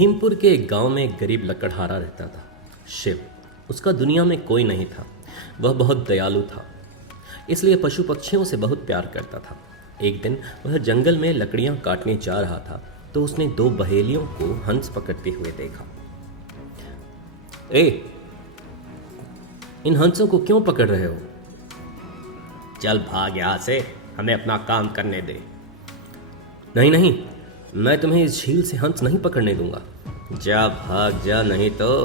भीमपुर के एक गांव में एक गरीब लकड़हारा रहता था, शिव। उसका दुनिया में कोई नहीं था। वह बहुत दयालु था, इसलिए पशु पक्षियों से बहुत प्यार करता था। एक दिन वह जंगल में लकड़ियां काटने जा रहा था तो उसने दो बहेलियों को हंस पकड़ते हुए देखा। ए, इन हंसों को क्यों पकड़ रहे हो? चल भाग यहां से, हमें अपना काम करने दे। नहीं नहीं, मैं तुम्हें इस झील से हंस नहीं पकड़ने दूंगा। जा भाग जा, नहीं तो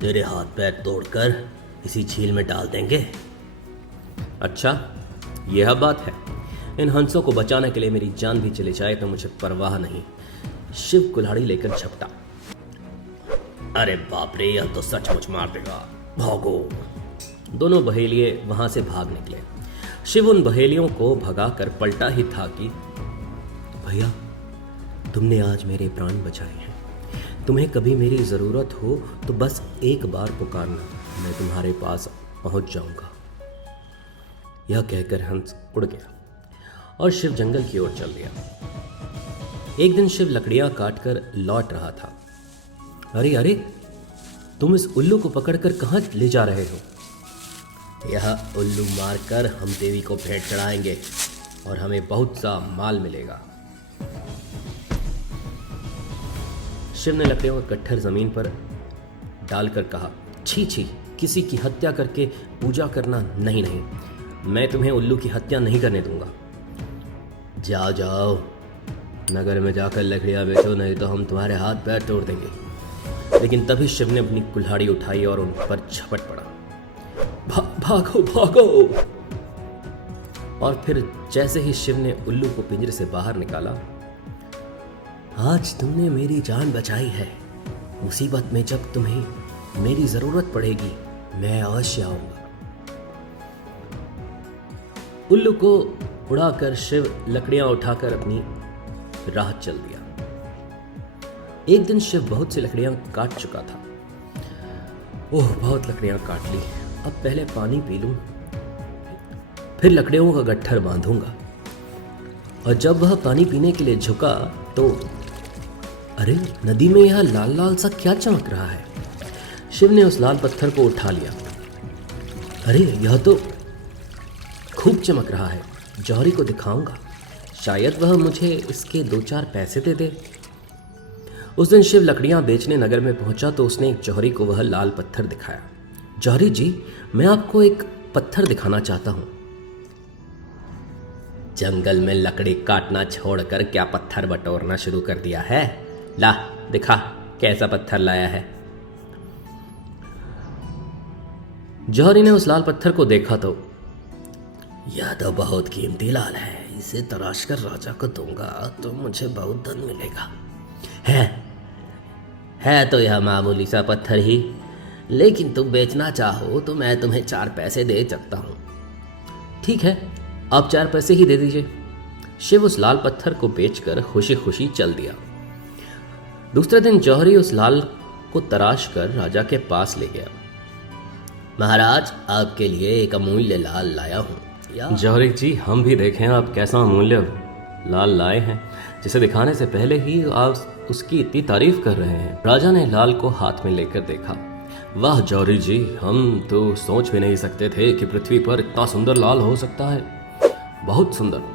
तेरे हाथ पैर तोड़कर इसी झील में डाल देंगे। अच्छा, यह बात है। इन हंसों को बचाने के लिए मेरी जान भी चली जाए तो मुझे परवाह नहीं। शिव कुल्हाड़ी लेकर झपटा। अरे बाप रे, यह तो सचमुच मार देगा, भागो। दोनों बहेलिए वहां से भाग निकले। शिव उन बहेलियों को भगाकर पलटा ही था कि भैया, तुमने आज मेरे प्राण बचाए हैं। तुम्हें कभी मेरी जरूरत हो तो बस एक बार पुकारना, मैं तुम्हारे पास पहुंच जाऊंगा। यह कहकर हंस उड़ गया और शिव जंगल की ओर चल दिया। एक दिन शिव लकड़ियां काटकर लौट रहा था। अरे अरे, तुम इस उल्लू को पकड़कर कहां ले जा रहे हो? यह उल्लू मारकर हम देवी को भेंट चढ़ाएंगे और हमें बहुत सा माल मिलेगा। शिव ने लकड़ियों का गट्ठर जमीन पर डालकर कहा, छी छी, किसी की हत्या करके पूजा करना नहीं नहीं, मैं तुम्हें उल्लू की हत्या नहीं करने दूंगा। जाओ जाओ, नगर में जाकर लकड़ियां बेचो, नहीं तो हम तुम्हारे हाथ पैर तोड़ देंगे। लेकिन तभी शिव ने अपनी कुल्हाड़ी उठाई और उन पर झपट पड़ा। भागो भागो। और फिर जैसे ही शिव ने उल्लू को पिंजरे से बाहर निकाला, आज तुमने मेरी जान बचाई है। मुसीबत में जब तुम्हें मेरी जरूरत पड़ेगी, मैं अवश्य आऊंगा। उल्लू को उड़ाकर शिव लकड़ियां उठाकर अपनी राह चल दिया। एक दिन शिव बहुत सी लकड़ियां काट चुका था। ओह, बहुत लकड़ियां काट ली, अब पहले पानी पी लूं, फिर लकड़ियों का गट्ठर बांधूंगा। और जब वह पानी पीने के लिए झुका तो अरे, नदी में यह लाल लाल सा क्या चमक रहा है? शिव ने उस लाल पत्थर को उठा लिया। अरे, यह तो खूब चमक रहा है, जौहरी को दिखाऊंगा, शायद वह मुझे इसके 2-4 पैसे दे दे। उस दिन शिव लकड़ियां बेचने नगर में पहुंचा तो उसने एक जौहरी को वह लाल पत्थर दिखाया। जौहरी जी, मैं आपको एक पत्थर दिखाना चाहता हूं। जंगल में लकड़ी काटना छोड़कर क्या पत्थर बटोरना शुरू कर दिया है? ला दिखा, कैसा पत्थर लाया है। जौहरी ने उस लाल पत्थर को देखा तो यह तो बहुत कीमती लाल है, इसे तराश कर राजा को दूंगा तो मुझे बहुत धन मिलेगा। है तो यह मामूली सा पत्थर ही, लेकिन तुम बेचना चाहो तो मैं तुम्हें 4 पैसे दे सकता हूं। ठीक है, आप 4 पैसे ही दे दीजिए। शिव उस लाल पत्थर को बेचकर खुशी खुशी चल दिया। दूसरे दिन जौहरी उस लाल को तराश कर राजा के पास ले गया। महाराज, आपके लिए एक अमूल्य लाल लाया हूं। जौहरी जी, हम भी देखें आप कैसा अमूल्य लाल लाए हैं, जिसे दिखाने से पहले ही आप उसकी इतनी तारीफ कर रहे हैं। राजा ने लाल को हाथ में लेकर देखा। वाह जौहरी जी, हम तो सोच भी नहीं सकते थे कि पृथ्वी पर इतना सुंदर लाल हो सकता है, बहुत सुंदर।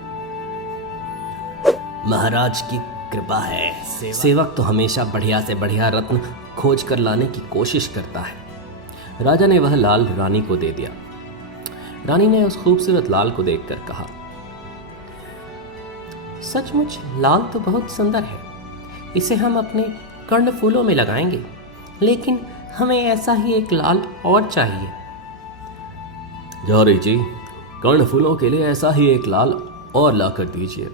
महाराज की कृपा है। सेवक तो हमेशा बढ़िया से बढ़िया रत्न खोज कर लाने की कोशिश करता है। राजा ने वह लाल रानी को दे दिया। रानी ने उस खूबसूरत लाल को देखकर कहा, सचमुच लाल तो बहुत सुंदर है, इसे हम अपने कर्णफूलों में लगाएंगे, लेकिन हमें ऐसा ही एक लाल और चाहिए। जौहरी जी, कर्णफूलों के लिए ऐसा ही एक लाल और ला कर दीजिए।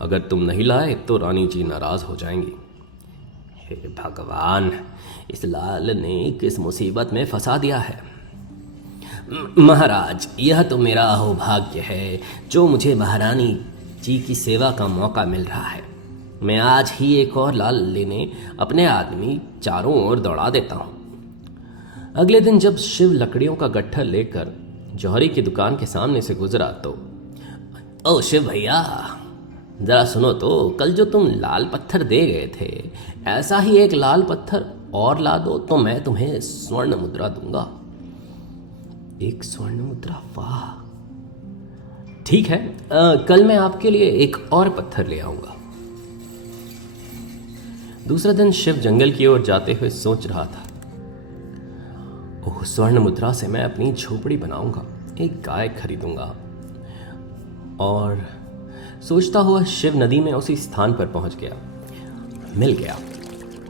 अगर तुम नहीं लाए तो रानी जी नाराज हो जाएंगी। हे भगवान, इस लाल ने किस मुसीबत में फंसा दिया है। महाराज, यह तो मेरा अहोभाग्य है जो मुझे महारानी जी की सेवा का मौका मिल रहा है। मैं आज ही एक और लाल लेने अपने आदमी चारों ओर दौड़ा देता हूं। अगले दिन जब शिव लकड़ियों का गट्ठर लेकर जौहरी की दुकान के सामने से गुजरा तो, ओ शिव भैया, जरा सुनो तो, कल जो तुम लाल पत्थर दे गए थे, ऐसा ही एक लाल पत्थर और ला दो तो मैं तुम्हें स्वर्ण मुद्रा दूंगा। एक स्वर्ण मुद्रा? वाह, ठीक है, कल मैं आपके लिए एक और पत्थर ले आऊंगा। दूसरे दिन शिव जंगल की ओर जाते हुए सोच रहा था, ओह, स्वर्ण मुद्रा से मैं अपनी झोपड़ी बनाऊंगा, एक गाय खरीदूंगा। और सोचता हुआ शिव नदी में उसी स्थान पर पहुंच गया। मिल गया,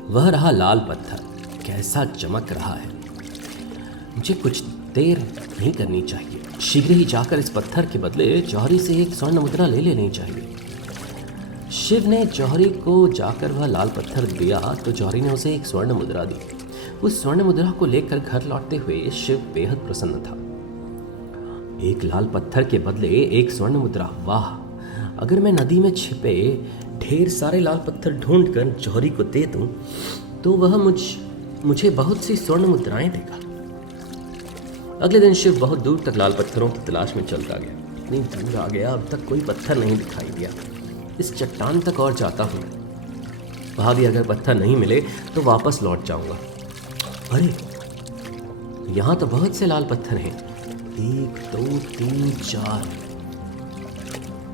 वह रहा लाल पत्थर, कैसा चमक रहा है। मुझे कुछ देर नहीं करनी चाहिए, शीघ्र ही जाकर इस पत्थर के बदले जौहरी से एक स्वर्ण मुद्रा ले लेनी चाहिए। शिव ने जौहरी को जाकर वह लाल पत्थर दिया तो जौहरी ने उसे एक स्वर्ण मुद्रा दी। उस स्वर्ण मुद्रा को लेकर घर लौटते हुए शिव बेहद प्रसन्न था। एक लाल पत्थर के बदले एक स्वर्ण मुद्रा, वाह! अगर मैं नदी में छिपे ढेर सारे लाल पत्थर ढूंढकर जौहरी को दे दूं तो वह मुझे बहुत सी स्वर्ण मुद्राएं देगा। अगले दिन शिव बहुत दूर तक लाल पत्थरों की तलाश में चलता गया। इतनी दूर आ गया, अब तक कोई पत्थर नहीं दिखाई दिया। इस चट्टान तक और जाता हूँ, वहां भी अगर पत्थर नहीं मिले तो वापस लौट जाऊंगा। अरे, यहाँ तो बहुत से लाल पत्थर हैं, 1 2 3 4।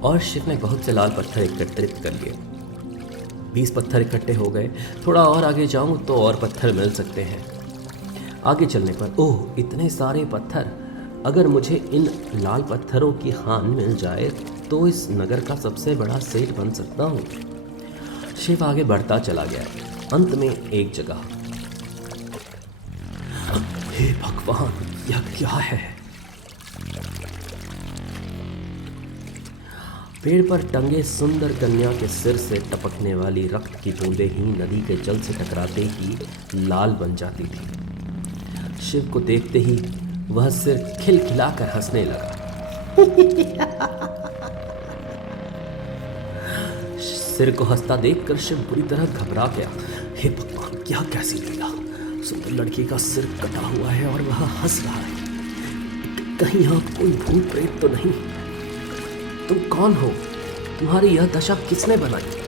और शिव ने बहुत से लाल पत्थर एकत्रित कर लिए। 20 पत्थर इकट्ठे हो गए। थोड़ा और आगे जाऊं तो और पत्थर मिल सकते हैं। आगे चलने पर, ओह, इतने सारे पत्थर! अगर मुझे इन लाल पत्थरों की खान मिल जाए तो इस नगर का सबसे बड़ा सेठ बन सकता हूँ। शिव आगे बढ़ता चला गया। अंत में एक जगह, हे भगवान, यह क्या है? पेड़ पर टंगे सुंदर कन्या के सिर से टपकने वाली रक्त की बूंदें ही नदी के जल से टकराते ही लाल बन जाती थी। शिव को देखते ही वह सिर खिलखिलाकर हंसने लगा। सिर को हंसता देखकर शिव बुरी तरह घबरा गया। हे भगवान, क्या कैसी लीला! सुंदर लड़की का सिर कटा हुआ है और वह हंस रहा है। कहीं यहाँ कोई भूत प्रेत तो नहीं? तुम कौन हो? तुम्हारी यह दशा किसने बनाई?